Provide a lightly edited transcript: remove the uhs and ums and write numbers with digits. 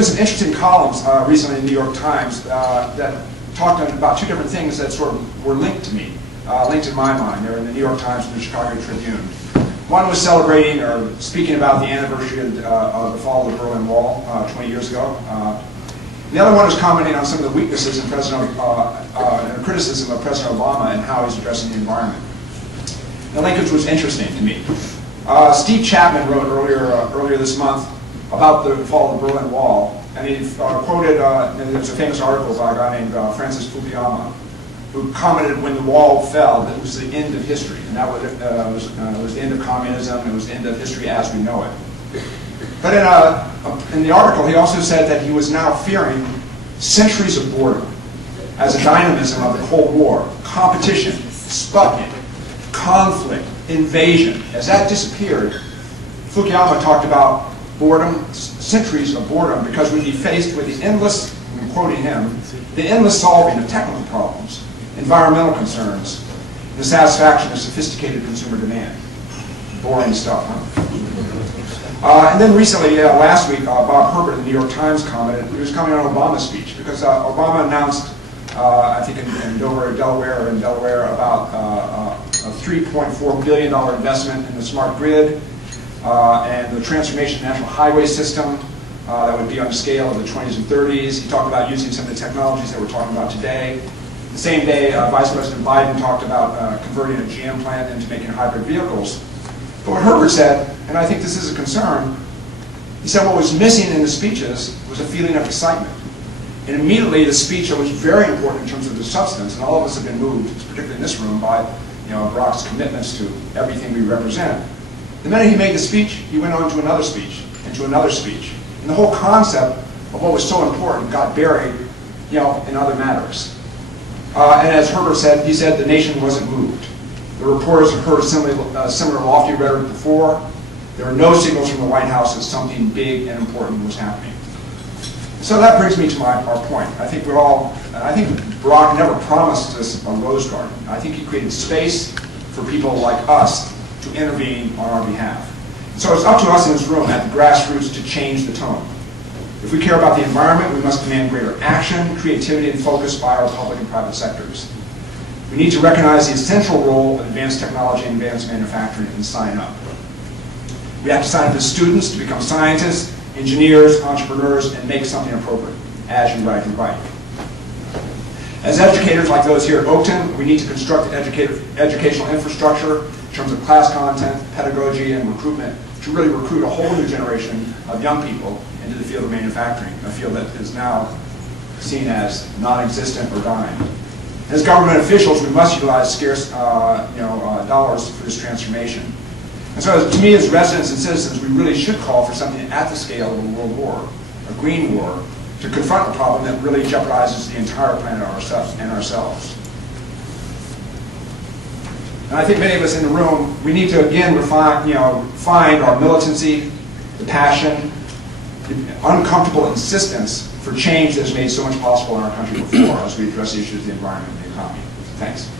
been some interesting columns recently in the New York Times that talked about two different things that sort of were linked to me, linked in my mind. They were in the New York Times and the Chicago Tribune. One was celebrating or speaking about the anniversary of the fall of the Berlin Wall 20 years ago. The other one was commenting on some of the weaknesses in and criticism of President Obama and how he's addressing the environment. The linkage was interesting to me. Steve Chapman wrote earlier this month about the fall of the Berlin Wall, and he quoted, there's a famous article by a guy named Francis Fukuyama, who commented when the wall fell that it was the end of history, and that was the end of communism, it was the end of history as we know it. But in the article, he also said that he was now fearing centuries of boredom as a dynamism of the Cold War, competition, Sputnik, conflict, invasion. As that disappeared, Fukuyama talked about boredom, centuries of boredom, because we'd be faced with the endless, I'm quoting him, the endless solving of technical problems, environmental concerns, the satisfaction of sophisticated consumer demand. Boring stuff, huh? And then recently, last week, Bob Herbert in the New York Times commented, he was commenting on Obama's speech, because Obama announced, I think in Delaware, about a $3.4 billion investment in the smart grid and the transformation of the national highway system that would be on the scale of the 20s and 30s. He talked about using some of the technologies that we're talking about today. The same day, Vice President Biden talked about converting a GM plant into making hybrid vehicles. But what Herbert said, and I think this is a concern, he said what was missing in the speeches was a feeling of excitement. And immediately the speech that was very important in terms of the substance, and all of us have been moved, particularly in this room, by Barack's commitments to everything we represent. The minute he made the speech, he went on to another speech, and to another speech. And the whole concept of what was so important got buried in other matters. And as Herbert said, he said the nation wasn't moved. The reporters have heard similar lofty rhetoric before. There were no signals from the White House that something big and important was happening. So that brings me to our point. I think Barack never promised us a rose garden. I think he created space for people like us to intervene on our behalf. So it's up to us in this room at the grassroots to change the tone. If we care about the environment, we must demand greater action, creativity, and focus by our public and private sectors. We need to recognize the essential role of advanced technology and advanced manufacturing and sign up. We have to sign up as students to become scientists, engineers, entrepreneurs, and make something appropriate as you ride your bike. As educators like those here at Oakton, we need to construct educational infrastructure in terms of class content, pedagogy, and recruitment to really recruit a whole new generation of young people into the field of manufacturing, a field that is now seen as non-existent or dying. As government officials, we must utilize scarce dollars for this transformation. And so to me, as residents and citizens, we really should call for something at the scale of a world war, a green war, to confront a problem that really jeopardizes the entire planet and ourselves. And I think many of us in the room, we need to again find our militancy, the passion, the uncomfortable insistence for change that has made so much possible in our country before as we address the issues of the environment and the economy. Thanks.